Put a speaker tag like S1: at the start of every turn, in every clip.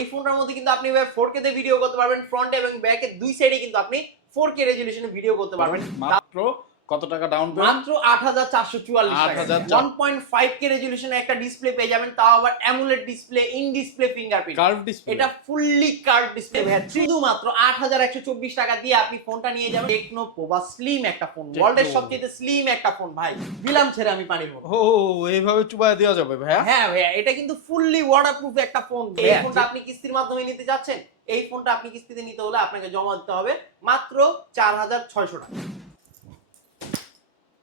S1: এই ফোনটার মধ্যে কিন্তু আপনি ফোর কে ভিডিও করতে পারবেন ফ্রন্ট এবং ব্যাকে দুই সাইডে কিন্তু আপনি ফোর কে রেজলিউশনে ভিডিও করতে পারবেন।
S2: মাত্র কত টাকা ডাউন পেমেন্ট
S1: মাত্র আট হাজার চারশো চুয়াল্লিশ ওয়ান পয়েন্ট ফাইভ কে রেজলিউশনে একটা ডিসপ্লে পেয়ে যাবেন তাও আবার AMOLED display in display fingerprint
S2: curve display
S1: এটা ফুললি কার্ভ ডিসপ্লে শুধুমাত্র আট হাজার একশো চব্বিশ টাকা দিয়ে আপনি ফোনটা নিয়ে যাবেন। টেকনো পোভা স্লিম একটা ফোন ওয়ার্ল্ডের সবচেয়ে স্লিম একটা ফোন ভাই। দিলাম ছেড়ে আমি পানির মতো
S2: ও এইভাবে চুবাই দেওয়া যাবে ভাইয়া?
S1: হ্যাঁ ভাইয়া এটা কিন্তু ফুললি ওয়াটারপ্রুফ একটা ফোন এই ফোনটা আপনি কিস্তির মাধ্যমে নিতে যাচ্ছেন এই ফোনটা আপনি কিস্তিতে নিতে হলে আপনাকে জমা দিতে হবে মাত্র চার হাজার ছয়শো টাকা।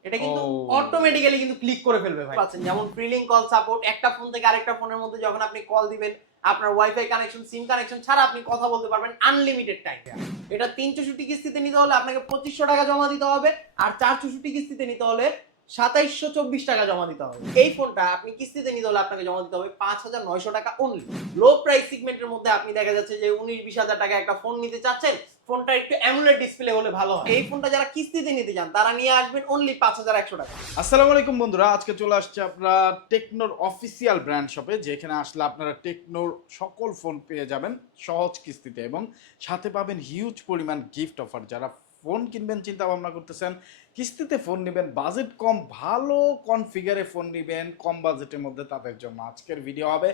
S1: এটা কিন্তু। অটোমেটিক্যালি কিন্তু ক্লিক করে ফেলবে ভাই। পাচ্ছেন যেমন প্রিলিং কল সাপোর্ট একটা ফোন থেকে আরেকটা ফোনের মধ্যে যখন আপনি কল দিবেন আপনার ওয়াইফাই কানেকশন সিম কানেকশন ছাড়া আপনি কথা বলতে পারবেন আনলিমিটেড টাইম এটা তিন চৌষট্টি কিস্তিতে নিতে হলে আপনাকে পঁচিশশো টাকা জমা দিতে হবে আর চার চৌষট্টি কিস্তিতে নিতে হলে সাতাইশশো চব্বিশ টাকা জমা দিতে হবে। এই ফোনটা আপনি কিস্তিতে নিতে হলে আপনাকে জমা দিতে হবে পাঁচ হাজার নয়শো টাকা অনলি লো প্রাইস সিগমেন্টের মধ্যে আপনি দেখা যাচ্ছে যে উনিশ বিশ হাজার টাকা একটা ফোন নিতে চাচ্ছেন ফোনটা একটু অ্যামুলেট ডিসপ্লে হলে ভালো হয়। এই ফোনটা যারা কিস্তিতে নিতে চান, তারা নিয়ে আসবেন অনলি পাঁচ হাজার একশো টাকা।
S2: আসসালামু আলাইকুম বন্ধুরা, আজকে চলে আসছে আপনারা টেকনোর অফিসিয়াল ব্র্যান্ড শপে যেখানে আসলে আপনারা টেকনোর সকল ফোন পেয়ে যাবেন সহজ কিস্তিতে এবং সাথে পাবেন হিউজ পরিমাণ গিফট অফার যারা ফোন কিনবেন চিন্তা ভাবনা করতেছেন কিস্তিতে ফোন নেবেন বাজেট কম ভালো কনফিগারে ফোন নেবেন কম বাজেটের মধ্যে তাদের জন্য। আজকের ভিডিও হবে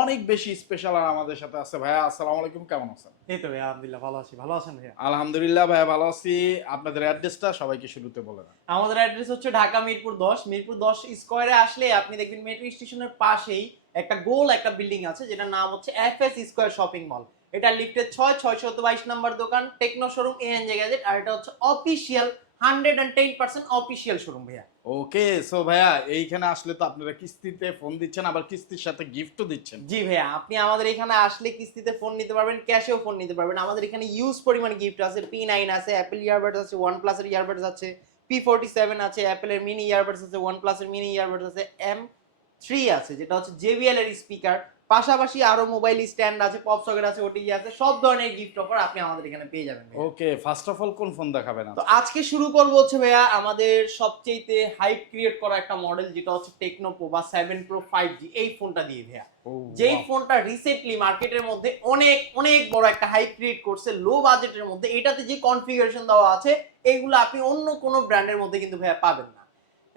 S2: অনেক বেশি স্পেশাল আর আমাদের সাথে আছে। ভাইয়া আসসালামু আলাইকুম কেমন আছেন?
S1: এই তো ভাইয়া আলহামদুলিল্লাহ ভালো আছি। ভালো আছেন ভাইয়া?
S2: আলহামদুলিল্লাহ ভাইয়া ভালো আছি। আপনাদের অ্যাড্রেসটা সবাইকে শুরুতে বলে দেন।
S1: আমাদের অ্যাড্রেস হচ্ছে ঢাকা মিরপুর দশ। মিরপুর দশ স্কোয়ারে আসলে আপনি দেখবেন মেট্রো স্টেশনের পাশেই একটা গোল একটা বিল্ডিং আছে যেটার নাম হচ্ছে F S Square shopping mall এটা লিফটের ছয় ছয়শত বাইশ নাম্বার দোকান Tecno showroom A N gadget আর এটা হচ্ছে official hundred and ten percent official showroom ভাইয়া।
S2: ওকে সো ভাইয়া এইখানে আসলে তো আপনারা কিস্তিতে ফোন দিচ্ছেন আবার কিস্তির সাথে গিফটও দিচ্ছেন।
S1: জি ভাইয়া আপনি আমাদের এখানে আসলে কিস্তিতে ফোন নিতে পারবেন ক্যাশেও ফোন নিতে পারবেন। আমাদের এখানে ইউজ পরিমাণ গিফট আছে পি নাইন আছে অ্যাপেল ইয়ারবাডস আছে ওয়ান প্লাসের ইয়ারবাডস আছে পি ফোর্টি সেভেন আছে অ্যাপেলের মিনি ইয়ারবাডস আছে ওয়ান প্লাসের মিনি ইয়ারবাডস আছে এম থ্রি আছে যেটা হচ্ছে জেবিএল এর স্পিকার পাশাপাশি আরও মোবাইল স্ট্যান্ড আছে পপ সকেট আছে ওটিজি আছে সব ধরনের গিফট অফার আপনি আমাদের এখানে পেয়ে যাবেন
S2: ওকে ফার্স্ট অফ অল কোন ফোন দেখাবেন
S1: তো আজকে? শুরু করব হচ্ছে ভাইয়া আমাদের সবচেয়ে হাইপ ক্রিয়েট করা একটা মডেল যেটা হচ্ছে Tecno Pova seven pro five G এই ফোনটা দিয়ে ভাইয়া। যেই ফোনটা রিসেন্টলি মার্কেটের মধ্যে অনেক অনেক বড় একটা হাইপ ক্রিয়েট করছে লো বাজেটের মধ্যে এটাতে যে কনফিগারেশন দেওয়া আছে এইগুলো আপনি অন্য কোনো ব্র্যান্ডের মধ্যে কিন্তু ভাইয়া পাবেন না।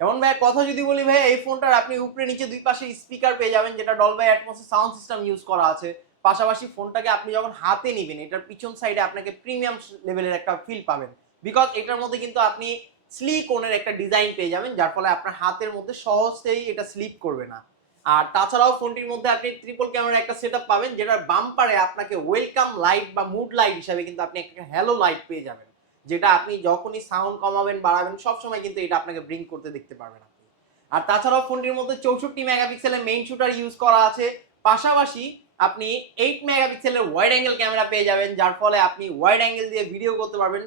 S1: যেমন ভাইয়া কথা যদি বলি ভাইয়া, এই ফোনটার আপনি উপরে নিচে দুই পাশে স্পিকার পেয়ে যাবেন, যেটা ডলবাই অ্যাটমসের সাউন্ড সিস্টেম ইউজ করা আছে। পাশাপাশি ফোনটাকে আপনি যখন হাতে নেবেন, এটার পিছন সাইডে আপনাকে প্রিমিয়াম লেভেলের একটা ফিল পাবেন। বিকজ এটার মধ্যে কিন্তু আপনি স্লিক কোনের একটা ডিজাইন পেয়ে যাবেন, যার ফলে আপনার হাতের মধ্যে সহজেই এটা স্লিপ করবে না। আর তাছাড়াও ফোনটির মধ্যে আপনি ট্রিপল ক্যামেরা একটা সেটআপ পাবেন, যেটার বাম্পারে আপনাকে ওয়েলকাম লাইট বা মুড লাইট হিসাবে কিন্তু আপনি একটা হ্যালো লাইট পেয়ে যাবেন। যেটা আপনি যখনই সাউন্ড কমাবেন, বাড়াবেন, সবসময় কিন্তু এটা আপনাকে ব্রিং করতে দেখতে পারবেন আপনি। আর তাছাড়াও ফোনটির মধ্যে চৌষট্টি মেগাপিক্সেলের মেইন শুটার ইউজ করা আছে। পাশাপাশি আপনি এইট মেগাপিক্সেলের ওয়াইড অ্যাঙ্গেল ক্যামেরা পেয়ে যাবেন, যার ফলে আপনি ওয়াইড অ্যাঙ্গেল দিয়ে ভিডিও করতে পারবেন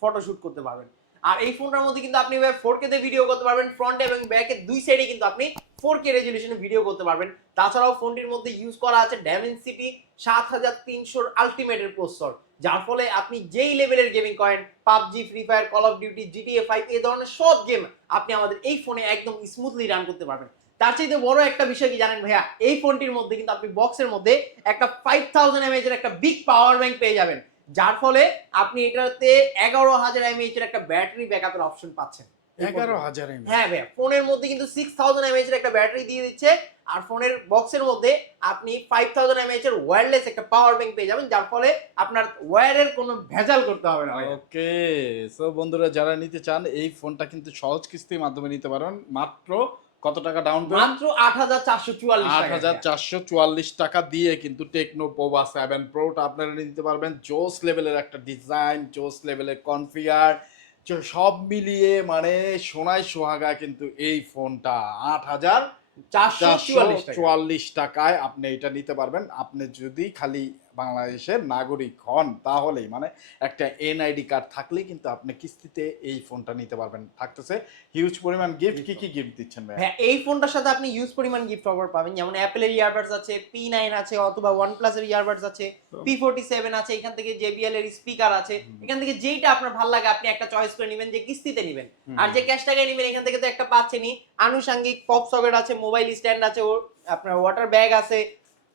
S1: ফটোশুট করতে পারবেন। আর এই ফোনটার মধ্যে কিন্তু আপনি ফোর তে ভিডিও করতে পারবেন ফ্রন্ট এবং ব্যাকে দুই সাইডে কিন্তু আপনি ফোর কে রেজলিউশনে ভিডিও করতে পারবেন। তাছাড়াও ফোনটির মধ্যে ইউজ করা আছে ড্যামেন্সিটি সাত হাজার তিনশোর আলটিমেটের প্রসেসর যার ফলে আপনি যেই লেভেলের গেমিং করেন, PUBG Free Fire Call of Duty GTA five এই ধরনের সব গেম আপনি আমাদের এই ফোনে একদম স্মুথলি রান করতে পারবেন। তার চাইতে বড় একটা বিষয় কি জানেন ভাইয়া? এই ফোনটির মধ্যে কিন্তু আপনি বক্সের মধ্যে একটা ফাইভ থাউজেন্ড এমএএচ এর একটা বিগ পাওয়ার ব্যাংক পেয়ে যাবেন। যার ফলে আপনি এটাতে এগারো হাজার এমএএচ এর একটা ব্যাটারি ব্যাকআপের অপশন পাচ্ছেন।
S2: এগারো হাজার
S1: হ্যাঁ ভাইয়া ফোনের মধ্যে কিন্তু সিক্স থাউজেন্ড এমএএচ এর একটা ব্যাটারি দিয়ে দিচ্ছে আর ফোনের বক্সের মধ্যে আপনি ফাইভ থাউজেন্ড এমএএচ এর ওয়্যারলেস একটা পাওয়ার ব্যাংক পেয়ে যাবেন যার ফলে আপনার ওয়্যারের কোনো ভেজাল করতে হবে না
S2: ওকে সো বন্ধুরা যারা নিতে চান এই ফোনটা কিন্তু সহজ কিস্তির মাধ্যমে নিতে পারেন। মাত্র কত টাকা ডাউন পেমেন্ট
S1: মাত্র আট হাজার চারশো চুয়াল্লিশ
S2: আট হাজার চারশো চুয়াল্লিশ টাকা দিয়ে কিন্তু টেকনো পোভা সেভেন প্রোটা আপনারা নিতে পারবেন। জোস লেভেলের একটা ডিজাইন জোস লেভেলের কনফিগার সব মিলিয়ে মানে সোনায় সোহাগা কিন্তু এই ফোনটা আট হাজার
S1: চারশো। চুয়াল্লিশ
S2: টাকায় আপনি এটা নিতে পারবেন। আপনি যদি খালি বাংলাদেশের নাগরিক হন তাহলেই মানে একটা এনআইডি কার্ড থাকলেই কিন্তু আপনি কিস্তিতে এই ফোনটা নিতে পারবেন। থাকতেছে হিউজ পরিমাণ গিফট কি কি গিফট দিচ্ছেন ভাই
S1: হ্যাঁ এই ফোনটার সাথে আপনি ইউজ পরিমাণ গিফট অফার পাবেন। যেমন অ্যাপেলের ইয়ারবাডস আছে পি নাইন আছে অথবা ওয়ান প্লাসের ইয়ারবাডস আছে পি ফোর্টি সেভেন আছে এখান থেকে জেবিএল এর স্পিকার আছে। এখান থেকে যেইটা আপনার ভালো লাগে আপনি একটা চয়েস করে নেবেন যে কিস্তিতে নেবেন। আর যে ক্যাশ টাকায় নেবেন এখান থেকে তো একটা পাচ্ছেনই। আনুষাঙ্গিক পপ সকেট আছে মোবাইল স্ট্যান্ড আছে ওর আপনার ওয়াটার ব্যাগ আছে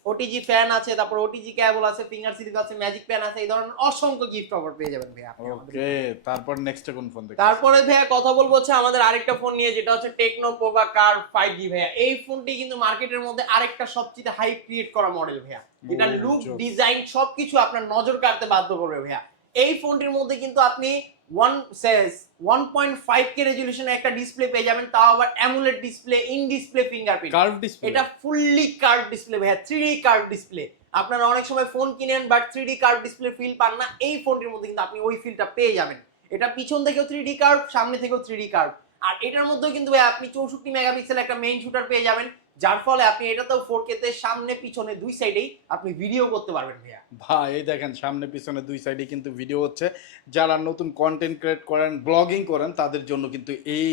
S1: ওটিজি ফ্যান আছে তারপর ওটিজি কেবল আছে ফিঙ্গার সিরিজ আছে ম্যাজিক প্যান আছে এই ধরনের অসংখ্য গিফট অফার পেয়ে যাবেন ভাইয়া
S2: ওকে তারপর নেক্সট কোন ফোন দেখতে
S1: তারপরে ভাইয়া কথা বলব হচ্ছে আমাদের আরেকটা ফোন নিয়ে যেটা হচ্ছে Tecno Pova curve five G ভাইয়া। এই ফোনটি কিন্তু মার্কেটের মধ্যে আরেকটা সবচেয়ে হাই ক্রিয়েট করা মডেল ভাইয়া। এটা লুক ডিজাইন সবকিছু আপনার নজর কাড়তে বাধ্য করবে ভাইয়া। এই ফোনটির মধ্যে কিন্তু আপনি ওয়ান সেস ওয়ান পয়েন্ট ফাইভ কে রেজলিউশনের একটা ডিসপ্লে পেয়ে যাবেন তাও আবার AMOLED display in display fingerprint
S2: curve display
S1: এটা ফুললি কার্ভ ডিসপ্লে ভাইয়া থ্রি ডি কার্ভ ডিসপ্লে আপনারা অনেক সময় ফোন কিনেন but three D curve display feel পান না এই ফোনটির মধ্যে কিন্তু আপনি ওই ফিলটা পেয়ে যাবেন। এটা পিছন থেকেও থ্রি ডি কার্ভ সামনে থেকেও থ্রি ডি কার্ভ আর এটার মধ্যেও কিন্তু ভাই আপনি চৌষট্টি মেগাপিক্সেল একটা মেইন শুটার পেয়ে যাবেন। যার ফলে আপনি এটাতেও ফোর কেতে সামনে পিছনে দুই সাইডেই আপনি ভিডিও করতে পারবেন ভাইয়া।
S2: ভাই এই দেখেন সামনে পিছনে দুই সাইডে কিন্তু ভিডিও হচ্ছে। যারা নতুন কন্টেন্ট ক্রিয়েট করেন ব্লগিং করেন তাদের জন্য কিন্তু এই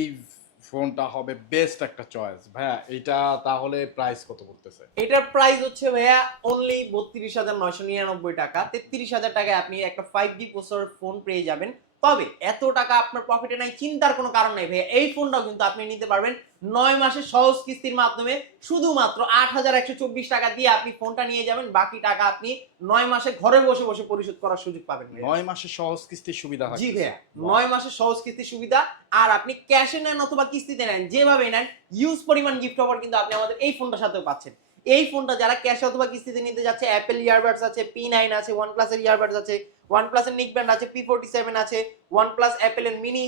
S2: ফোনটা হবে বেস্ট একটা চয়েস ভাইয়া এটা তাহলে প্রাইস কত পড়তেছে?
S1: এটার প্রাইস হচ্ছে ভাইয়া অনলি বত্রিশ হাজার নয়শো নিরানব্বই টাকা। তেত্রিশ হাজার টাকায় আপনি একটা ফাইভ জি প্রসেসর ফোন পেয়ে যাবেন। তবে এত টাকা আপনার পকেটে নাই চিন্তার কোনো কারণ নাই ভাইয়া। এই ফোনটাও কিন্তু আপনি নিতে পারবেন নয় মাসের সহজ কিস্তির মাধ্যমে। শুধুমাত্র আট হাজার একশো চব্বিশ টাকা দিয়ে আপনি ফোনটা নিয়ে যাবেন বাকি টাকা আপনি নয় মাসে ঘরে বসে বসে পরিশোধ করার সুযোগ পাবেন
S2: নয় মাসে সহজ কিস্তির সুবিধা
S1: জি ভাইয়া নয় মাসের সহজ কিস্তির সুবিধা। আর আপনি ক্যাশে নেন অথবা কিস্তিতে নেন যেভাবে নেন ইউজ পরিমাণ গিফট অফার কিন্তু আপনি আমাদের এই ফোনটার সাথেও পাচ্ছেন। এই ফোনটা যারা ক্যাশ অথবা কিস্তিতে নিতে যাচ্ছে অ্যাপেল ইয়ারবাডস আছে পি নাইন আছে ওয়ান প্লাসের ইয়ারবাডস আছে ওয়ান প্লাসের নিক ব্যান্ড আছে পি ফোর্টি সেভেন আছে ওয়ান প্লাস অ্যাপেলের মিনি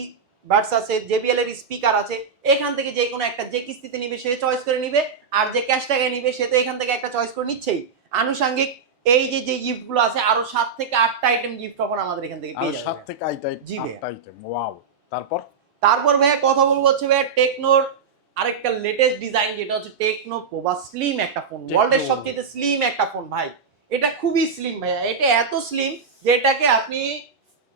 S1: বাডস আছে জেবিএল এর স্পিকার আছে এখান থেকে যে কোনো একটা যে কিস্তিতে নিবে সে চয়েস করে নিবে আর যে ক্যাশ টাকায় নিবে সে তো এখান থেকে একটা চয়েস করে নিচ্ছেই। আনুষাঙ্গিক এই যে যে গিফটগুলো আছে আরও সাত থেকে আটটা আইটেম গিফট অফার আমাদের এখান থেকে পেয়ে
S2: সাত থেকে আইটা
S1: জি
S2: আইটেম ওয়াও তারপর?
S1: তারপর ভাইয়া কথা বলব হচ্ছে ভাইয়া টেকনোর আরেকটা লেটেস্ট ডিজাইন যেটা হচ্ছে টেকনো প্রোবা স্লিম একটা ফোন। ওয়ার্ল্ডের সবচেয়ে স্লিম একটা ফোন ভাই। এটা খুবই স্লিম ভাইয়া। এটা এত স্লিম যে এটাকে আপনি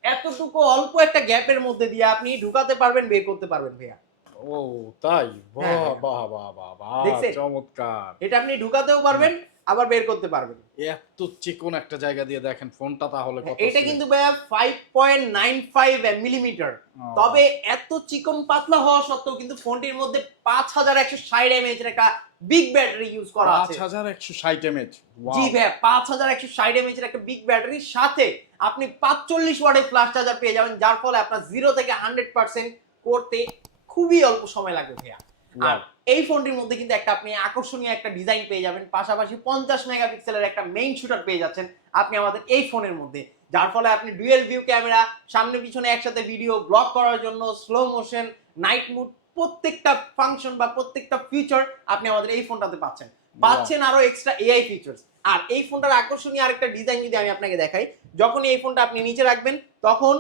S1: এতটুকু অল্প একটা গ্যাপের মধ্যে দিয়ে আপনি ঢুকাতে পারবেন বের করতে পারবেন ভাইয়া।
S2: ও তাই? বাহ
S1: হ্যাঁ, হ্যাঁ।
S2: বাহ বাহ বাহ বাহ চমৎকার।
S1: এটা আপনি ঢুকাতেও পারবেন আবার বের করতে পারবেন।
S2: এত চিকন একটা জায়গা দিয়ে দেখেন ফোনটা তাহলে কত
S1: এটা কিন্তু ভাইয়া five point nine five millimetre তবে এত চিকন পাতলা হওয়া সত্ত্বেও কিন্তু ফোনটির মধ্যে পাঁচ হাজার একশো ষাট এমএচ এর একটা বিগ ব্যাটারি ইউজ করা আছে।
S2: হাজার একশো ষাট এমএচ
S1: জি ভাইয়া পাঁচ হাজার একশো ষাট এমএচ এর একটা বিগ ব্যাটারির সাথে আপনি পাঁচচল্লিশ ওয়াটের ফ্লাশ চার্জার পেয়ে যাবেন যার ফলে আপনার জিরো থেকে হান্ড্রেড পার্সেন্ট করতে খুবই অল্প সময় লাগবে ভাইয়া। আর এই ফোনটির মধ্যে কিন্তু একটা আপনি আকর্ষণীয় একটা ডিজাইন পেয়ে যাবেন পাশাপাশি পঞ্চাশ মেগাপিক্সেলের একটা মেইন শুটার পেয়ে যাচ্ছেন আপনি আমাদের এই ফোনের মধ্যে। যার ফলে আপনি ডুয়েল ভিউ ক্যামেরা সামনে পিছনে একসাথে ভিডিও ব্লক করার জন্য স্লো মোশন নাইট মুড প্রত্যেকটা ফাংশন বা প্রত্যেকটা ফিচার আপনি আমাদের এই ফোনটাতে পাচ্ছেন। পাচ্ছেন আরও এক্সট্রা এআই ফিচার্স আর এই ফোনটার আকর্ষণীয় আরেকটা ডিজাইন যদি আমি আপনাকে দেখাই যখন এই ফোনটা আপনি নিচে রাখবেন তখন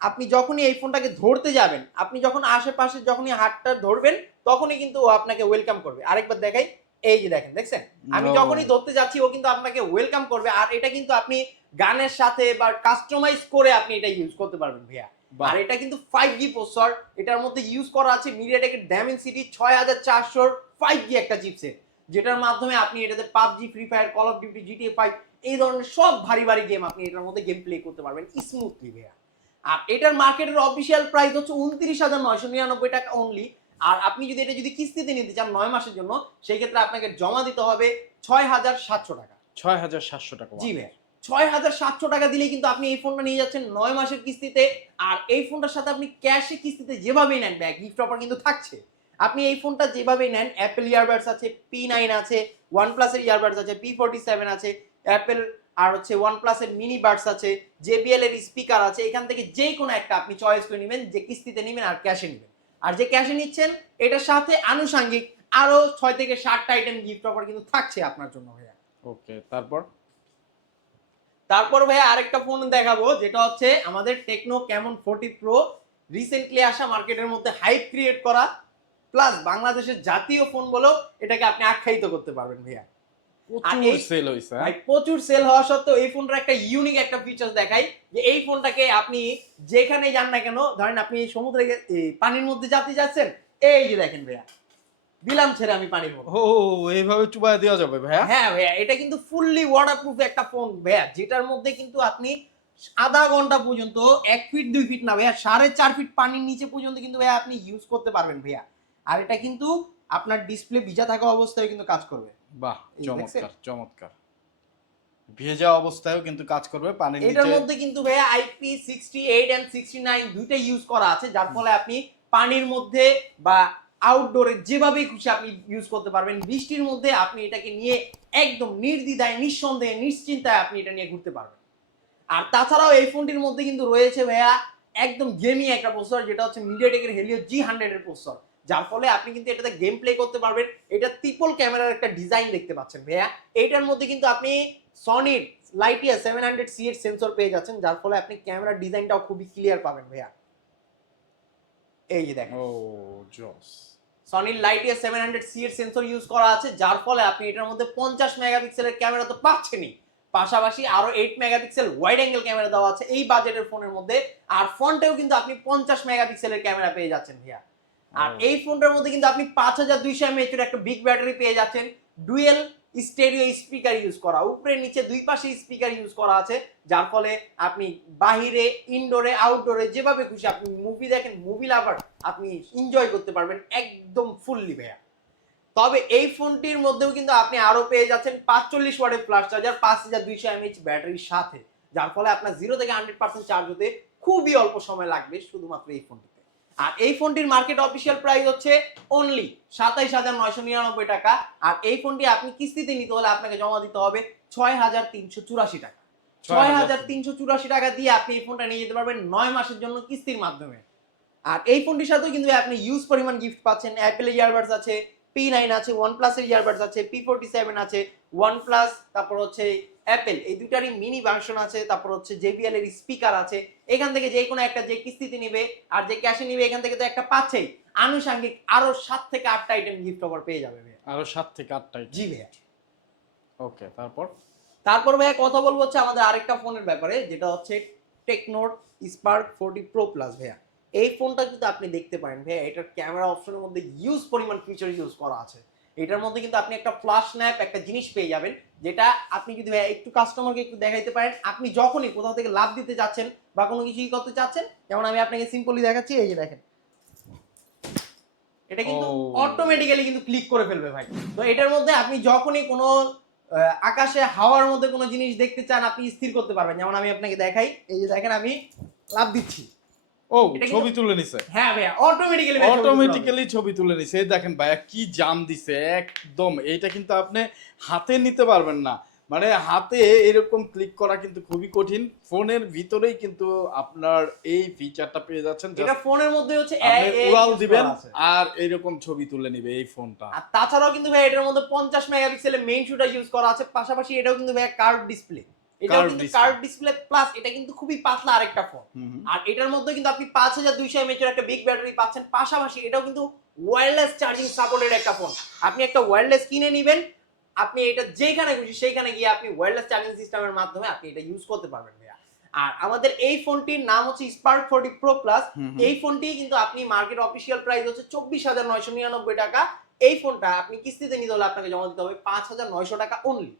S1: আপনি যখনই এই ফোনটাকে ধরতে যাবেন আপনি যখন আশেপাশে যখনই হাতটা ধরবেন তখনই কিন্তু ও আপনাকে ওয়েলকাম করবে। আরেকবার দেখাই এই যে দেখেন দেখছেন? আমি যখনই ধরতে যাচ্ছি ও কিন্তু আপনাকে ওয়েলকাম করবে আর এটা কিন্তু আপনি গানের সাথে বা কাস্টমাইজ করে আপনি এটা ইউজ করতে পারবেন ভাইয়া। আর এটা কিন্তু ফাইভ জি প্রসেসর এটার মধ্যে ইউজ করা আছে মিডিয়াটেকের ড্যামেন্সিটি ছয় হাজার চারশোর ফাইভ জি একটা চিপসেট যেটার মাধ্যমে আপনি এটাতে PUBG Free Fire Call of Duty GTA five এই ধরনের সব ভারী ভারী গেম আপনি এটার মধ্যে গেম প্লে করতে পারবেন স্মুথলি ভাইয়া। আর এটার মার্কেটের অফিসিয়াল প্রাইস হচ্ছে উনত্রিশ হাজার নয়শো নিরানব্বই টাকা অনলি আর আপনি যদি এটা যদি কিস্তিতে নিতে চান নয় মাসের জন্য সেই ক্ষেত্রে আপনাকে জমা দিতে হবে ছয় হাজার সাতশো টাকা।
S2: ছয় হাজার সাতশো টাকা
S1: জি ভাই ছয় হাজার সাতশো টাকা দিলে কিন্তু আপনি এই ফোনটা নিয়ে যাচ্ছেন নয় মাসের কিস্তিতে। আর এই ফোনটার সাথে আপনি ক্যাশে কিস্তিতে যেভাবেই নেন ব্যাগ গিফট অফার কিন্তু থাকছে। আপনি এই ফোনটা যেভাবেই নেন অ্যাপেল ইয়ারবাডস আছে পি নাইন আছে ওয়ান প্লাসের ইয়ারবাডস আছে পি ফোর্টি সেভেন আছে অ্যাপেল আর হচ্ছে ওয়ান প্লাসের মিনি বাডস আছে জেবিএল এর স্পিকার আছে এখান থেকে যে কোনো একটা আপনি চয়েস করে নেবেন যে কিস্তিতে নেবেন আর ক্যাশে নেবেন। আর যে ক্যাশে নিচ্ছেন এটার সাথে আনুষাঙ্গিক আরও ছয় থেকে সাতটা আইটেম গিফট অফার কিন্তু থাকছে আপনার জন্য ভাইয়া।
S2: ওকে তারপর?
S1: তারপর ভাইয়া আরেকটা ফোন দেখাবো যেটা হচ্ছে আমাদের Tecno Camon forty pro recently আসা মার্কেটের মধ্যে হাইপ ক্রিয়েট করা প্লাস বাংলাদেশের জাতীয় ফোন বলেও এটাকে আপনি আখ্যায়িত করতে পারবেন ভাইয়া।
S2: প্রচুর সেল হইছে
S1: ভাই প্রচুর সেল হওয়া সত্ত্বেও এই ফোনটার একটা ইউনিক একটা ফিচার্স দেখাই যে এই ফোনটাকে আপনি যেখানে যান না কেন ধরেন আপনি সমুদ্রে পানির মধ্যে যাতে যাচ্ছেন এই যে দেখেন ভাইয়া দিলাম ছেড়ে আমি পানির মধ্যে।
S2: ও এইভাবে চুবাই দেওয়া যাবে ভাইয়া?
S1: হ্যাঁ ভাইয়া এটা কিন্তু ফুললি ওয়াটারপ্রুফ একটা ফোন ভাইয়া যেটার মধ্যে কিন্তু আপনি আধা ঘণ্টা পর্যন্ত এক ফিট দুই ফিট না ভাইয়া সাড়ে চার ফিট পানির নিচে পর্যন্ত কিন্তু ভাইয়া আপনি ইউজ করতে পারবেন ভাইয়া। আর এটা কিন্তু আপনার ডিসপ্লে ভিজা থাকা অবস্থায় কিন্তু কাজ করবে।
S2: বাহ চমৎকার চমৎকার। ভেজা অবস্থায়ও কিন্তু কাজ করবে পানির
S1: এটার মধ্যে কিন্তু ভাইয়া IP sixty eight and sixty nine দুইটা ইউজ করা আছে যার ফলে আপনি পানির মধ্যে বা আউটডোরে যেভাবে খুশি আপনি ইউজ করতে পারবেন। বৃষ্টির মধ্যে আপনি এটাকে নিয়ে একদম নির্দ্বিধায় নিঃসন্দেহে নিশ্চিন্তায় আপনি এটা নিয়ে ঘুরতে পারবেন। আর তাছাড়াও এই ফোনটির মধ্যে কিন্তু রয়েছে ভাইয়া একদম গেমিং একটা প্রসেসর যেটা হচ্ছে মিডিয়াটেকের হেলিও জি হান্ড্রেডের প্রসেসর যার ফলে আপনি কিন্তু এটাতে গেম প্লে করতে পারবেন। এটা ট্রিপল ক্যামেরার একটা ডিজাইন দেখতে পাচ্ছেন ভাইয়া। এইটার মধ্যে কিন্তু আপনি সনির লাইটিয়া সেভেন হান্ড্রেড সি এর সেন্সর পেয়ে যাচ্ছেন যার ফলে আপনি ক্যামেরার ডিজাইনটাও খুবই ক্লিয়ার পাবেন ভাইয়া। এই যে দেখেন।
S2: ও জস।
S1: সনির লাইটিয়া সেভেন হান্ড্রেড সি এর সেন্সর ইউজ করা আছে যার ফলে আপনি এটার মধ্যে পঞ্চাশ মেগাপিক্সেলের ক্যামেরা তো পাচ্ছেনই। পাশাপাশি আরও eight megapixel wide angle camera দেওয়া আছে এই বাজেটের ফোনের মধ্যে। আর ফ্রন্টেও কিন্তু আপনি পঞ্চাশ মেগাপিক্সেলের ক্যামেরা পেয়ে যাচ্ছেন ভাইয়া। আর এই ফোনটার মধ্যে কিন্তু আপনি পাঁচ হাজার দুইশো এমএএচ এর একটা বিগ ব্যাটারি পেয়ে যাচ্ছেন। ডুয়েল স্টেরিও স্পিকার ইউজ করা। উপরে নিচে দুই পাশে স্পিকার ইউজ করা আছে যার ফলে আপনি বাহিরে ইনডোরে আউটডোরে যেভাবে খুশি আপনি মুভি দেখেন মুভি লাভার আপনি এনজয় করতে পারবেন একদম ফুললি ভাইয়া। তবে এই ফোনটির মধ্যেও কিন্তু আপনি আরও পেয়ে যাচ্ছেন পাঁচচল্লিশ ওয়াটের প্লাস চার্জার পাঁচ হাজার দুইশো এমএইচ ব্যাটারির সাথে। যার ফলে আপনার জিরো থেকে হান্ড্রেড পার্সেন্ট চার্জ হতে খুবই অল্প সময় লাগবে শুধুমাত্র এই ফোনটিতে। আর এই ফোনটির মার্কেট অফিসিয়াল প্রাইস হচ্ছে অনলি সাতাইশ হাজার নয়শো নিরানব্বই টাকা। আর এই ফোনটি আপনি কিস্তিতে নিতে হলে আপনাকে জমা দিতে হবে ছয় হাজার তিনশো চুরাশি টাকা। ছয় হাজার তিনশো। চুরাশি টাকা দিয়ে আপনি এই ফোনটা নিয়ে যেতে পারবেন নয় মাসের জন্য কিস্তির মাধ্যমে। আর এই ফোনটির সাথেও কিন্তু আপনি ইউজ পরিমাণ গিফট পাচ্ছেন। অ্যাপেল ইয়ারবাডস আছে পি নাইন আছে ওয়ান প্লাসের ইয়ারবাডস আছে পি ফোরটি সেভেন আছে ওয়ান প্লাস তারপর হচ্ছে অ্যাপেল এই দুটারই মিনি ভার্সন আছে তারপর হচ্ছে জেবিএল এর স্পিকার আছে। এখান থেকে যে কোনো একটা যে কিস্তিতে নিবে আর যে ক্যাশে নিবে এখান থেকে তো একটা পাচ্ছেই। আনুষাঙ্গিক আরও সাত থেকে আটটা আইটেম গিফট অফার পেয়ে যাবে ভাইয়া।
S2: আরও সাত থেকে আটটা
S1: জি ভাইয়া।
S2: ওকে তারপর?
S1: তারপর ভাইয়া কথা বলব হচ্ছে আমাদের আরেকটা ফোনের ব্যাপারে যেটা হচ্ছে টেকনোর স্পার্ক ফোরটি প্রো প্লাস ভাইয়া। এই ফোনটা যদি আপনি দেখতে পারেন ভাইয়া এটার ক্যামেরা অপশনের মধ্যে ইউজ পরিমাণ ফিচার ইউজ করা আছে। এটার মধ্যে কিন্তু আপনি একটা ফ্লাশ স্ন্যাপ একটা জিনিস পেয়ে যাবেন যেটা আপনি যদি একটু কাস্টমারকে একটু দেখাইতে পারেন আপনি যখনই কোথাও থেকে লাভ দিতে যাচ্ছেন বা কোনো কিছুই করতে চাচ্ছেন যেমন আমি আপনাকে সিম্পলি দেখাচ্ছি এই যে দেখেন। এটা কিন্তু অটোমেটিক্যালি কিন্তু ক্লিক করে ফেলবে ভাই। তো এটার মধ্যে আপনি যখনই কোনো আকাশে হাওয়ার মধ্যে কোনো জিনিস দেখতে চান আপনি স্থির করতে পারবেন। যেমন আমি আপনাকে দেখাই এই যে দেখেন আমি লাভ দিচ্ছি।
S2: ও ছবি তুলে নিছে।
S1: হ্যাঁ ভাইয়া অটোমেটিক্যালি
S2: অটোমেটিক্যালি ছবি তুলে নিছে। দেখেন ভাইয়া কি জাম দিছে একদম। এইটা কিন্তু আপনি হাতে নিতে পারবেন না। মানে হাতে এরকম ক্লিক করা কিন্তু খুবই কঠিন। ফোনের ভিতরেই কিন্তু আপনার এই ফিচারটা পেয়ে যাচ্ছেন।
S1: এটা ফোনের মধ্যে হচ্ছে
S2: উড়াল দিবেন আর এরকম ছবি তুলে নিবে এই ফোনটা।
S1: আর তাছাড়াও কিন্তু ভাই এটার মধ্যে পঞ্চাশ মেগাপিক্সেলের মেইন শুটার ইউজ করা আছে। পাশাপাশি এটাও কিন্তু ভাই কার্ভ ডিসপ্লে এটাও
S2: Curved
S1: কিন্তু কার্ভ ডিসপ্লে প্লাস এটা কিন্তু খুবই পাতলা আরেকটা ফোন
S2: হুম হুম।
S1: আর এটার মধ্যে কিন্তু আপনি পাঁচ হাজার দুইশো এমএচ এর একটা বিগ ব্যাটারি পাচ্ছেন। পাশাপাশি এটাও কিন্তু ওয়্যারলেস চার্জিং সাপোর্টেড একটা ফোন আপনি একটা ওয়্যারলেস কিনে নেবেন আপনি এটা যেখানে খুশি সেইখানে গিয়ে আপনি ওয়্যারলেস চার্জিং সিস্টেমের মাধ্যমে আপনি এটা ইউজ করতে পারবেন ভাইয়া। আর আমাদের এই ফোনটির নাম হচ্ছে স্পার্ক ফোর্টি প্রো প্লাস। এই ফোনটি কিন্তু আপনি মার্কেট অফিসিয়াল প্রাইস হচ্ছে চব্বিশ হাজার নয়শো নিরানব্বই টাকা। এই ফোনটা আপনি কিস্তিতে নিতে হলে আপনাকে জমা দিতে হবে পাঁচ হাজার নয়শো টাকা অনলি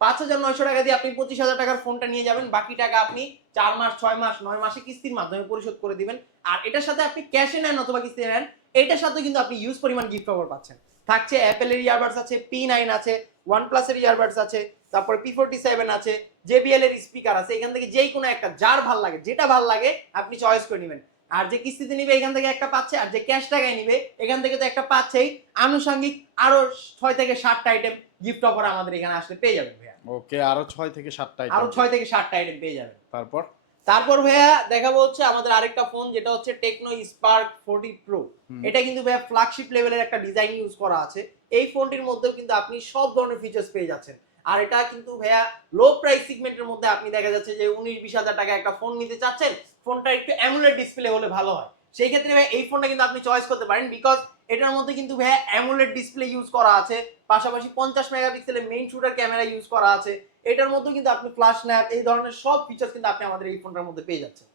S1: পাঁচ হাজার নয়শো টাকা দিয়ে আপনি পঁচিশ হাজার টাকার ফোনটা নিয়ে যাবেন। বাকি টাকা আপনি চার মাস, ছয় মাস, নয় মাসে কিস্তির মাধ্যমে পরিশোধ করে দিবেন। আর এটার সাথে আপনি ক্যাশে নেন অথবা কিস্তি নেন, এটার সাথে কিন্তু আপনি ইউজ পরিমাণ গিফট অফার পাচ্ছেন। থাকছে অ্যাপেলের ইয়ারবাডস আছে পি নাইন আছে ওয়ান প্লাসের ইয়ারবাডস আছে, তারপর পি ফোরটি সেভেন আছে জেবিএল এর স্পিকার আছে। এখান থেকে যেই কোনো একটা, যার ভালো লাগে, যেটা ভালো লাগে, আপনি চয়েস করে নেবেন। আর যে কিস্তিতে নিবে এখান থেকে একটা পাচ্ছে আর যে ক্যাশ টাকায় নিবে এখান থেকে তো একটা পাচ্ছেই। আনুষঙ্গিক আরও ছয় থেকে সাতটা আইটেম গিফট অফার আমাদের এখানে আসলে পেয়ে যাবেন ভাইয়া।
S2: ওকে আরও ছয় থেকে সাতটা আরও
S1: ছয় থেকে সাতটা আইটেম পেয়ে যাবেন।
S2: তারপর?
S1: তারপর ভাইয়া দেখাবো হচ্ছে আমাদের আরেকটা ফোন যেটা হচ্ছে টেকনো স্পার্ক ফোর্টি প্রো এটা কিন্তু ভাইয়া ফ্ল্যাগশিপ লেভেলের একটা ডিজাইন ইউজ করা আছে। এই ফোনটির মধ্যেও কিন্তু আপনি সব ধরনের ফিচার্স পেয়ে যাচ্ছেন। আর এটা কিন্তু ভাইয়া লো প্রাইস সিগমেন্টের মধ্যে আপনি দেখা যাচ্ছে যে উনিশ বিশ হাজার টাকা একটা ফোন নিতে চাচ্ছেন ফোনটা একটু অ্যামুলেট ডিসপ্লে হলে ভালো হয়। সেই ক্ষেত্রে ভাই এই ফোনটা কিন্তু আপনি চয়েস করতে পারেন বিকজ এটার মধ্যে কিন্তু ভাইয়া অ্যামুলেট ডিসপ্লে ইউজ করা আছে, পাশাপাশি পঞ্চাশ মেগাপিক্সেলের মেইন শুটার ক্যামেরা ইউজ করা আছে। এটার মধ্যে কিন্তু আপনি ফ্ল্যাশ স্ন্যাপ এই ধরনের সব ফিচার্স কিন্তু আপনি আমাদের এই ফোনটার মধ্যে পেয়ে যাচ্ছেন।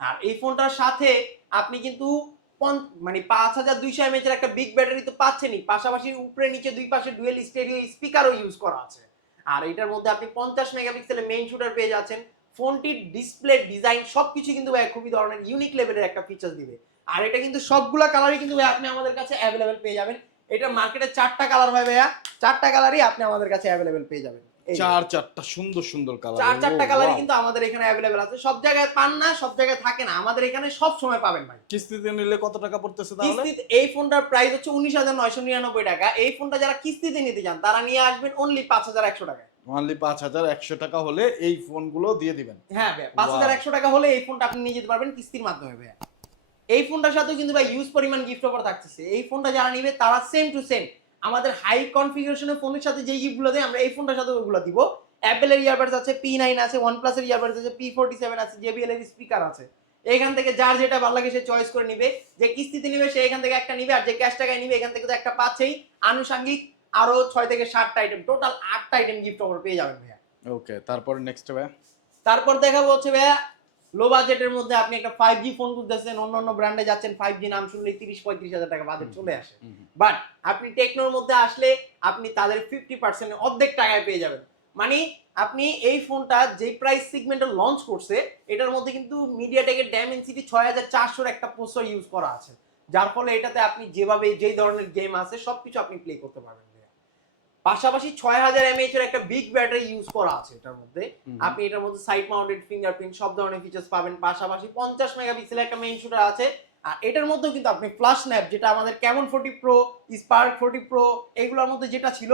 S1: আর এই ফোনটার সাথে আপনি কিন্তু মানে পাঁচ হাজার দুইশো এমএচ এর একটা বিগ ব্যাটারি তো পাচ্ছেনই, পাশাপাশি উপরে নিচে দুই পাশে ডুয়েল স্টেরিও স্পিকারও ইউজ করা আছে। আর এটার মধ্যে আপনি পঞ্চাশ মেগাপিক্সেলের মেইন শুটার পেয়ে যাচ্ছেন। ফোনটির ডিসপ্লে ডিজাইন সব কিছু কিন্তু ভাই খুবই ধরনের ইউনিক লেভেলের একটা ফিচার দিবে। আর এটা কিন্তু সবগুলা কালারই কিন্তু ভাই আপনি আমাদের কাছে অ্যাভেলেবেল পেয়ে যাবেন। এটা মার্কেটে চারটা কালার হয় ভাইয়া। চারটা কালারই আপনি আমাদের কাছে অ্যাভেলেবেল পেয়ে যাবেন।
S2: চার চারটা সুন্দর সুন্দর কালার
S1: চার চারটা কালারই কিন্তু আমাদের এখানে অ্যাভেলেবেল আছে। সব জায়গায় পান না সব জায়গায় থাকে না। আমাদের এখানে সব সময় পাবেন ভাই।
S2: কিস্তিতে নিলে কত টাকা পড়তেছে তাহলে?
S1: কিস্তিতে এই ফোনটার প্রাইস হচ্ছে উনিশ হাজার নয়শো নিরানব্বই টাকা। এই ফোনটা যারা কিস্তিতে নিতে চান তারা নিয়ে আসবেন অনলি পাঁচ হাজার একশো টাকায়
S2: অনলি পাঁচ হাজার একশো টাকা হলে এই ফোনগুলো দিয়ে দিবেন।
S1: হ্যাঁ ভাই পাঁচ হাজার একশো টাকা হলে এই ফোনটা আপনি নিয়ে যেতে পারবেন কিস্তির মাধ্যমে ভাই এই ফোনটার সাথেও কিন্তু ভাই ইউজ পরিমাণ গিফট অফার থাকতেছে। এই ফোনটা যারা নিবে তারা সেম টু সেম আমাদের হাই কনফিগারেশনের ফোনের সাথে যে গিফটগুলো দেয় আমরা এই ফোনটার সাথে ওগুলো দিব। অ্যাপেলের ইয়ারবাডস আছে পি নাইন আছে ওয়ান প্লাসের ইয়ারবাডস আছে পি ফোর্টি সেভেন আছে জেবিএল এর স্পিকার আছে। এখান থেকে যার যেটা ভালো লাগে সে চয়েস করে নিবে। যে কিস্তিতে নিবে সে এখান থেকে একটা নিবে আর যে ক্যাশ টাকায় নিবে এখান থেকে তো একটা পাচ্ছেই। আনুষঙ্গিক আরও ছয় থেকে সাতটা আইটেম টোটাল আটটা আইটেম গিফট অফার পেয়ে যাবেন ভাইয়া।
S2: ওকে তারপর নেক্সট ভাইয়া?
S1: তারপর দেখাবো হচ্ছে ভাইয়া লো বাজেটের মধ্যে আপনি একটা ফাইভ জি ফোন খুঁজতেছেন অন্য অন্য ব্র্যান্ডে যাচ্ছেন ফাইভ জি নাম শুনলে তিরিশ পঁয়ত্রিশ হাজার টাকা বাজেট চলে আসে। বাট আপনি টেকনোর মধ্যে আসলে আপনি তাদের ফিফটি পার্সেন্ট অর্ধেক টাকায় পেয়ে যাবেন। মানে আপনি এই ফোনটা যে প্রাইস সিগমেন্টে লঞ্চ করছে এটার মধ্যে কিন্তু মিডিয়াটেকের ড্যামেন্সিটি ছয় হাজার চারশোর একটা প্রসেসর ইউজ করা আছে। যার ফলে এটাতে আপনি যেভাবে যেই ধরনের গেম আছে সবকিছু আপনি প্লে করতে পারবেন। পাশাপাশি ছয় হাজার এমএইচ এর একটা বিগ ব্যাটারি ইউজ করা আছে এটার মধ্যে। আপনি এটার মধ্যে সাইড মাউন্টেড ফিঙ্গারপ্রিন্ট সব ধরনের ফিচার্স পাবেন। পাশাপাশি পঞ্চাশ মেগাপিক্সেলের একটা মেইন শুটার আছে। আর এটার মধ্যেও কিন্তু আপনি ফ্লাশ স্ন্যাপ যেটা আমাদের Camon forty pro Spark forty pro এগুলোর মধ্যে যেটা ছিল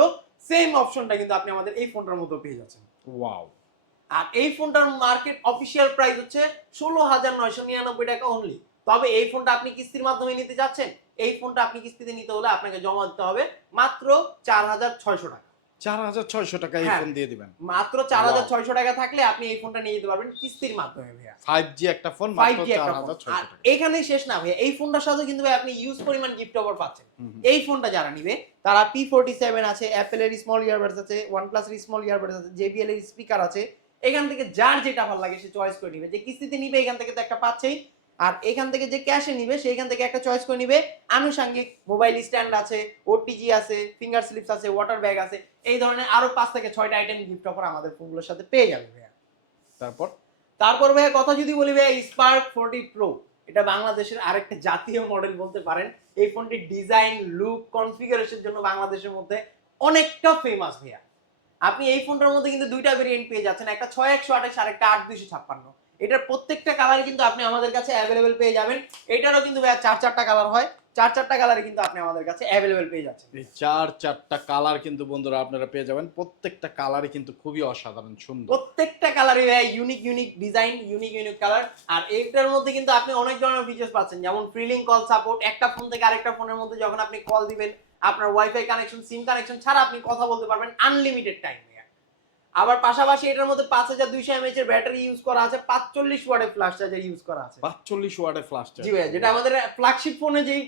S1: সেম অপশনটা কিন্তু আপনি আমাদের এই ফোনটার মধ্যে পেয়ে যাচ্ছেন।
S2: ওয়াও
S1: আর এই ফোনটার মার্কেট অফিসিয়াল প্রাইস হচ্ছে ষোলো হাজার নয়শো নিরানব্বই টাকা অনলি তবে এই ফোনটা আপনি কিস্তির মাধ্যমে নিতে যাচ্ছেন এই ফোনটা আপনি কিস্তিতে নিতে হলে আপনাকে জমা দিতে হবে মাত্র চার হাজার ছয়শো টাকা।
S2: চার হাজার ছয়শো টাকা এই
S1: হ্যাঁ।
S2: ফোন দিয়ে দিবেন।
S1: মাত্র চার হাজার ছয়শো টাকা থাকলে আপনি এই ফোনটা নিয়ে যেতে পারবেন কিস্তির মাধ্যমে ভাইয়া।
S2: ফাইভ জি একটা ফোন
S1: ফাইভ জি একটা ফোন। আর এখানে শেষ না ভাই এই ফোনটার সাথে কিন্তু ভাই আপনি ইউজ পরিমাণ গিফট অফার পাচ্ছেন। এই ফোনটা যারা নিবে তারা পি ফোর্টি সেভেন আছে অ্যাপেলের স্মল ইয়ারবাডস আছে ওয়ান প্লাসের স্মল ইয়ারবাডস আছে জেবিএল এর স্পিকার আছে। এখান থেকে যার যেটা ভালো লাগে সে চয়েস করে নিবে। যে কিস্তিতে নিবে এখান থেকে তো একটা পাচ্ছেই। আর এখান থেকে যে ক্যাশে নিবে সেইখান থেকে একটা চয়েস করে নিবে। আনুষঙ্গিক মোবাইল স্ট্যান্ড আছে ওটিজি আছে ফিঙ্গার স্লিপস আছে ওয়াটার ব্যাগ আছে এই ধরনের আরও পাঁচ থেকে ছয়টা আইটেম গিফট অফার আমাদের ফোনগুলোর সাথে পেয়ে যাবে ভাইয়া।
S2: তারপর?
S1: তারপর ভাইয়া কথা যদি বলি ভাইয়া স্পার্ক ফোর্টি প্রো এটা বাংলাদেশের আরেকটা জাতীয় মডেল বলতে পারেন। এই ফোনটির ডিজাইন লুক কনফিগারেশন জন্য বাংলাদেশের মধ্যে অনেকটা ফেমাস ভাইয়া। আপনি এই ফোনটার মধ্যে কিন্তু দুইটা ভেরিয়েন্ট পেয়ে যাচ্ছেন একটা ছয় একশো আঠাশ আর একটা আট দুইশো ছাপ্পান্ন। এটার প্রত্যেকটা কালার কিন্তু আপনি আমাদের কাছে অ্যাভেলেবেল পেয়ে যাবেন। এটারও কিন্তু চার চারটা কালার হয়। চার চারটা কালারে কিন্তু আপনি আমাদের কাছে অ্যাভেলেবেল পেয়ে যাচ্ছেন।
S2: এই চার চারটা কালার কিন্তু বন্ধুরা আপনারা পেয়ে যাবেন। প্রত্যেকটা কালারই কিন্তু খুবই অসাধারণ সুন্দর।
S1: প্রত্যেকটা কালারে ভাই unique unique design unique unique colour আর এইটার মধ্যে কিন্তু আপনি অনেক ধরনের ফিচার্স পাচ্ছেন। যেমন ফ্রিলিং কল সাপোর্ট একটা ফোন থেকে আরেকটা ফোনের মধ্যে যখন আপনি কল দিবেন আপনার ওয়াইফাই কানেকশন সিম কানেকশন ছাড়া আপনি কথা বলতে পারবেন আনলিমিটেড টাইম আবার পাশাপাশি এটার মধ্যে পাঁচ হাজার দুইশো এমএচ এর ব্যাটারি ইউজ করা আছে পাঁচচল্লিশ ওয়াটের ফ্লাশ চার্জার ইউজ করা আছে।
S2: পাঁচচল্লিশ ওয়ার্ডের ফ্লাশ
S1: জি ভাইয়া যেটা আমাদের ফ্ল্যাগশিপ ফোনে যেই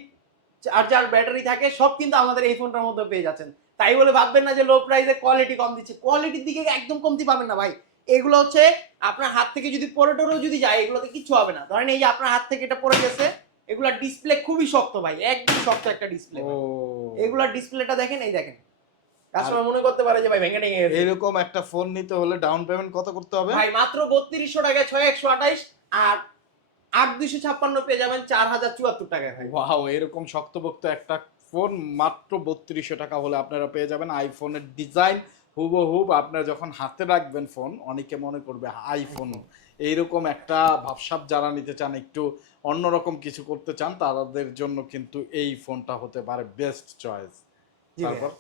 S1: চার্জার ব্যাটারি থাকে সব কিন্তু আমাদের এই ফোনটার মধ্যে পেয়ে যাচ্ছেন। তাই বলে ভাববেন না যে লো প্রাইসে কোয়ালিটি কম দিচ্ছে। কোয়ালিটির দিকে একদম কমতি পাবেন না ভাই। এগুলো হচ্ছে আপনার হাত থেকে যদি পরে টরেও যদি যায় এগুলোতে কিচ্ছু হবে না। ধরেন এই যে আপনার হাত থেকে এটা পড়ে গেছে এগুলার ডিসপ্লে খুবই শক্ত ভাই একদম শক্ত একটা ডিসপ্লে
S2: ও।
S1: এগুলার ডিসপ্লেটা দেখেন এই দেখেন। কাস্টমার মনে করতে পারে যে ভাই ভেঙে ভেঙে
S2: এরকম একটা ফোন নিতে হলে ডাউন পেমেন্ট কত করতে হবে?
S1: ভাই মাত্র বত্রিশশো টাকায় ছয় একশো আঠাইশ আর আট দুইশো ছাপ্পান্ন পেয়ে যাবেন চার হাজার চুয়াত্তর টাকায় ভাই।
S2: ওয়াও এরকম শক্তপোক্ত একটা ফোন মাত্র বত্রিশশো টাকা হলে আপনারা পেয়ে যাবেন। আইফোনের ডিজাইন হুবহুব আপনারা যখন হাতে রাখবেন ফোন অনেকে মনে করবে আইফোন এইরকম একটা ভাবসাব যারা নিতে চান একটু অন্যরকম কিছু করতে চান তাদের জন্য কিন্তু এই ফোনটা হতে পারে বেস্ট চয়েস তারপর?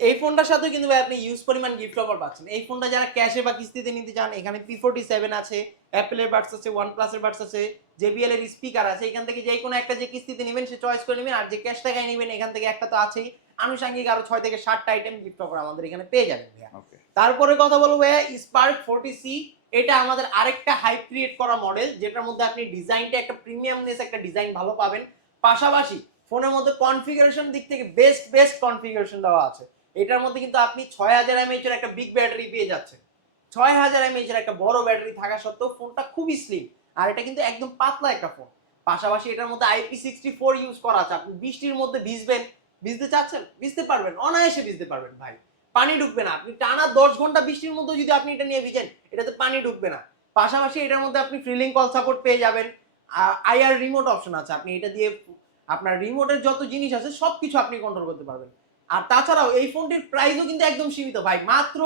S1: এই ফোনটার সাথে কিন্তু ভাই আপনি ইউজ পরিমাণ গিফট অফার পাচ্ছেন। এই ফোনটা যারা ক্যাশে বা কিস্তিতে নিতে চান এখানে পি ফোর্টি সেভেন আছে অ্যাপেলের বাডস আছে ওয়ান প্লাসের বাডস আছে জেবিএল এর স্পিকার আছে এখান থেকে যে কোনো একটা যে কিস্তিতে নেবেন সে চয়েস করে নেবেন আর যে ক্যাশ টাকায় নেবেন এখান থেকে একটা তো আছেই। আনুষঙ্গিক আরও ছয় থেকে সাতটা আইটেম গিফট অফার আমাদের এখানে পেয়ে যাবেন ভাইয়া।
S2: ওকে
S1: তারপরে কথা বলব ভাইয়া স্পার্ক ফোর্টি সি এটা আমাদের আরেকটা হাইপ ক্রিয়েট করা মডেল যেটার মধ্যে আপনি ডিজাইনটা একটা প্রিমিয়ামনেস একটা ডিজাইন ভালো পাবেন। পাশাপাশি ফোনের মধ্যে কনফিগারেশন দিক থেকে বেস্ট বেস্ট কনফিগারেশন দেওয়া আছে। এটার মধ্যে কিন্তু আপনি ছয় হাজার এমএইচ এর একটা বিগ ব্যাটারি পেয়ে যাচ্ছেন। ছয় হাজার এমএইচ এর একটা বড় ব্যাটারি থাকা সত্ত্বেও ফোনটা খুবই স্লিম আর এটা কিন্তু একদম পাতলা একটা ফোন পাশাপাশি এটার মধ্যে আইপি সিক্সটি ফোর ইউজ করা আছে। আপনি বৃষ্টির মধ্যে ভিজবেন, ভিজতে চাচ্ছেন, ভিজতে পারবেন, অনায়াসে ভিজতে পারবেন ভাই। পানি ঢুকবে না, আপনি টানা দশ ঘণ্টা বৃষ্টির মধ্যে যদি আপনি এটা নিয়ে ভিজেন, এটাতে পানি ঢুকবে না। পাশাপাশি এটার মধ্যে আপনি ফ্রিলিং কল সাপোর্ট পেয়ে যাবেন। আইআর রিমোট অপশন আছে। আপনি এটা দিয়ে আপনার রিমোটের যত জিনিস আছে সব কিছু আপনি কন্ট্রোল করতে পারবেন। আর তাছাড়াও এই ফোনটির প্রাইসও কিন্তু একদম সীমিত। ভাই, মাত্র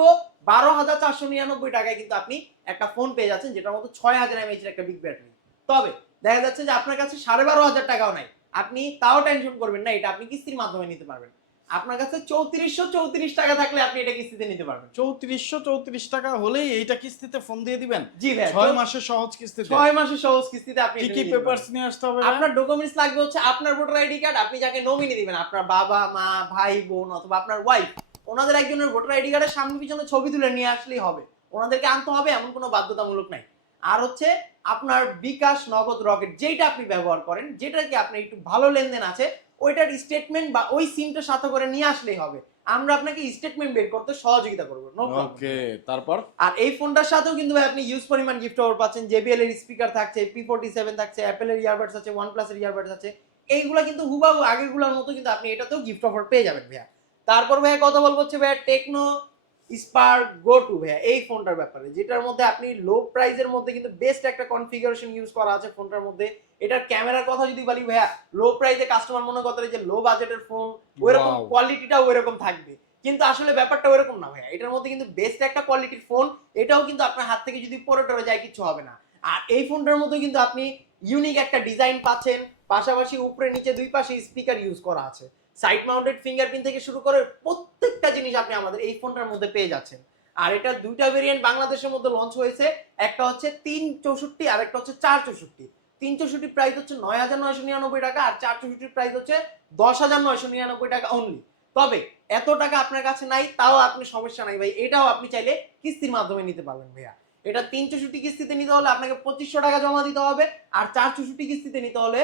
S1: বারো হাজার চারশো নিরানব্বই টাকায় কিন্তু আপনি একটা ফোন পেয়ে যাচ্ছেন, যেটার মতো ছয় হাজার এমএইচ একটা বিগ ব্যাটারি তবে দেখা যাচ্ছে যে আপনার কাছে সাড়ে বারো হাজার টাকাও নাই। আপনি তাও টেনশন করবেন না, এটা আপনি কিস্তির মাধ্যমে নিতে পারবেন। আপনার কাছে চৌত্রিশশো চৌত্রিশ টাকা থাকলে আপনি এটা কিস্তিতে নিতে পারবেন।
S2: চৌত্রিশশো চৌত্রিশ টাকা হলেই এইটা কিস্তিতে ফোন দিয়ে দিবেন।
S1: জি ভাই
S2: ছয় মাসের সহজ কিস্তিতে।
S1: ছয় মাসের সহজ কিস্তিতে আপনি
S2: কি কি পেপারস নিয়ে আসতে হবে
S1: আপনার ডকুমেন্টস লাগবে হচ্ছে আপনার ভোটার আইডি কার্ড আপনি যাকে নমিনি দিবেন আপনার বাবা মা ভাই বোন অথবা আপনার ওয়াইফ ওনাদের একজনের ভোটার আইডি কার্ডের সামনে পিছনে ছবি তুলে নিয়ে আসলেই হবে। ওনাদেরকে আনতে হবে এমন কোনো বাধ্যতামূলক নাই। আর হচ্ছে আপনার বিকাশ নগদ রকেট যেটা আপনি ব্যবহার করেন যেটাকে আপনার একটু ভালো লেনদেন আছে ওইটার স্টেটমেন্ট বা ওই সিনটা সাথে করে নিয়ে আসলেই হবে। আমরা আপনাকে স্টেটমেন্ট বের করতে সহযোগিতা করব
S2: ওকে তারপর?
S1: আর এই ফোনটার সাথেও কিন্তু ভাই আপনি ইউজ পরিমাণ গিফট অফার পাচ্ছেন জেবিএল এর স্পিকার থাকছে পি ফোর্টি সেভেন থাকছে অ্যাপেল এর ইয়ারবাডস আছে ওয়ান প্লাস এর ইয়ারবাডস আছে এইগুলা কিন্তু হুবাহু আগেরগুলোর মতো কিন্তু আপনি এটাতেও গিফট অফার পেয়ে যাবেন ভাইয়া। তারপর ভাইয়া কথা বলব হচ্ছে ভাইয়া টেকনো স্পার্ক গো টু ভাইয়া এই ফোনটার ব্যাপারে যেটার মধ্যে আপনি লো প্রাইজের মধ্যে কিন্তু বেস্ট একটা কনফিগারেশন ইউজ করা আছে ফোনটার মধ্যে। এটার ক্যামেরার কথা যদি বলি ভাইয়া লো প্রাইজে কাস্টমার মনে করতে যে লো বাজেটের ফোন ওইরকম
S2: Wow.
S1: কোয়ালিটিটাও ওইরকম থাকবে। কিন্তু আসলে ব্যাপারটা ওইরকম না ভাইয়া এটার মধ্যে কিন্তু বেস্ট একটা কোয়ালিটির ফোন এটাও কিন্তু আপনার হাত থেকে যদি পরে টরে যায় কিছু হবে না। আর এই ফোনটার মধ্যে কিন্তু আপনি ইউনিক একটা ডিজাইন পাচ্ছেন পাশাপাশি উপরে নিচে দুই পাশে স্পিকার ইউজ করা আছে। সাইড মাউন্টেড ফিঙ্গারপ্রিন্ট থেকে শুরু করে প্রত্যেকটা জিনিস আপনি আমাদের এই ফোনটার মধ্যে পেয়ে যাচ্ছেন। আর এটা দুইটা ভেরিয়েন্ট বাংলাদেশের মধ্যে লঞ্চ হয়েছে। একটা হচ্ছে তিন চৌষট্টি, আর একটা হচ্ছে চার চৌষট্টি। তিন চৌষট্টি প্রাইস হচ্ছে নয় হাজার নয়শো নিরানব্বই টাকা, আর চার চৌষট্টির প্রাইস হচ্ছে দশ হাজার নয়শো নিরানব্বই টাকা অনলি তবে এত টাকা আপনার কাছে নাই, তাও আপনি সমস্যা নাই ভাই। এটাও আপনি চাইলে কিস্তির মাধ্যমে নিতে পারবেন ভাইয়া। এটা তিন চৌষট্টি কিস্তিতে নিতে হলে আপনাকে পঁচিশশো টাকা জমা দিতে হবে, আর চার চৌষট্টি কিস্তিতে নিতে হলে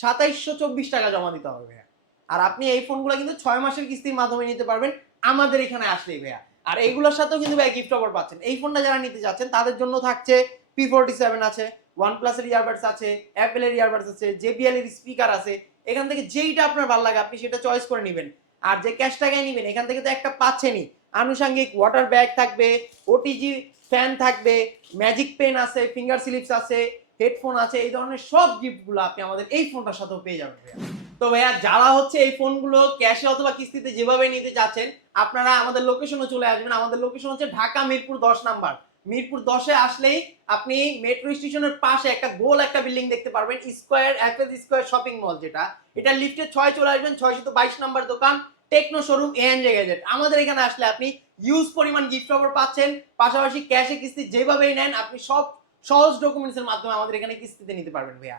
S1: সাতাইশশো চব্বিশ টাকা জমা দিতে হবে ভাইয়া। আর আপনি এই ফোনগুলো কিন্তু ছয় মাসের কিস্তির মাধ্যমে নিতে পারবেন আমাদের এখানে আসলেই ভাইয়া। আর এইগুলোর সাথেও কিন্তু ভাই গিফট অফার পাচ্ছেন। এই ফোনটা যারা নিতে যাচ্ছেন, তাদের জন্য থাকছে পি ফোরটি সেভেন আছে ওয়ান প্লাসের ইয়ারবাডস আছে অ্যাপেলের ইয়ারবাডস আছে জেবিএল এর স্পিকার আছে। এখান থেকে যেইটা আপনার ভালো লাগে, আপনি সেটা চয়েস করে নেবেন। আর যে ক্যাশ টাকায় নেবেন, এখান থেকে তো একটা পাচ্ছেনই। আনুষঙ্গিক ওয়াটার ব্যাগ থাকবে ওটিজি ফ্যান থাকবে ম্যাজিক পেন আছে ফিঙ্গার স্লিপস আছে হেডফোন আছে, এই ধরনের সব গিফটগুলো আপনি আমাদের এই ফোনটার সাথেও পেয়ে যাবেন তো ভাইয়া, যারা হচ্ছে এই ফোনগুলো ক্যাশে অথবা কিস্তিতে যেভাবে নিতে চাচ্ছেন, আপনারা আমাদের লোকেশনে চলে আসবেন। আমাদের লোকেশন হচ্ছে ঢাকা মিরপুর দশ নাম্বার। মিরপুর দশে আসলেই আপনি মেট্রো স্টেশনের পাশে একটা গোল একটা বিল্ডিং দেখতে পারবেন স্কোয়ার অ্যাপেজ স্কোয়ার শপিং মল যেটা। এটা লিফটে ছয় চলে আসবেন ছয়শত বাইশ নাম্বার দোকান টেকনো শোরুম এএনজে গ্যাজেট আমাদের এখানে আসলে আপনি ইউজ পরিমাণ গিফট অফার পাচ্ছেন। পাশাপাশি ক্যাশে কিস্তি যেভাবেই নেন, আপনি সব সহজ ডকুমেন্টসের মাধ্যমে আমাদের এখানে কিস্তিতে নিতে পারবেন ভাইয়া।